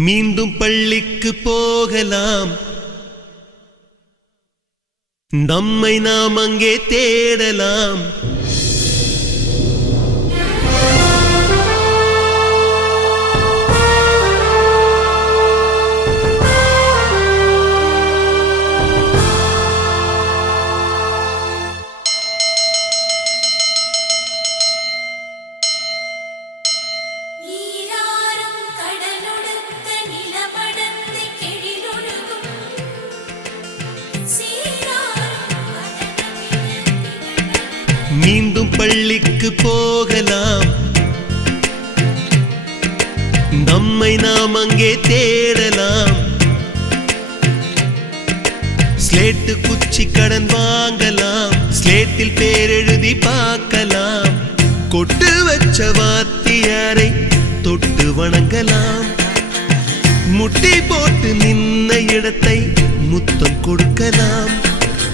மீண்டும் பள்ளிக்கு போகலாம், நம்மை நாம் அங்கே தேடலாம். மீண்டும் பள்ளிக்கு போகலாம், நம்மை நாம் அங்கே தேடலாம். ஸ்லேட்டு குச்சி கடன் வாங்கலாம், ஸ்லேட்டில் பேர் எழுதி பார்க்கலாம். கொட்டு வச்ச வாத்தியாரை தொட்டு வணங்கலாம். முட்டி போட்டு நின்ன இடத்தை முத்தம் கொடுக்கலாம்.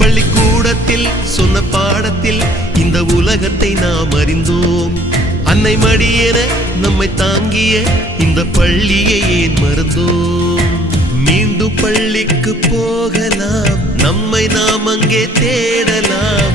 பள்ளிக்கூடத்தில் சொன்ன பாடத்தில் இந்த உலகத்தை நாம் அறிந்தோம். அன்னை மடியென நம்மை தாங்கிய இந்த பள்ளியை ஏன் மறந்தோம்? மீண்டும் பள்ளிக்கு போகலாம், நம்மை நாம் அங்கே தேடலாம்.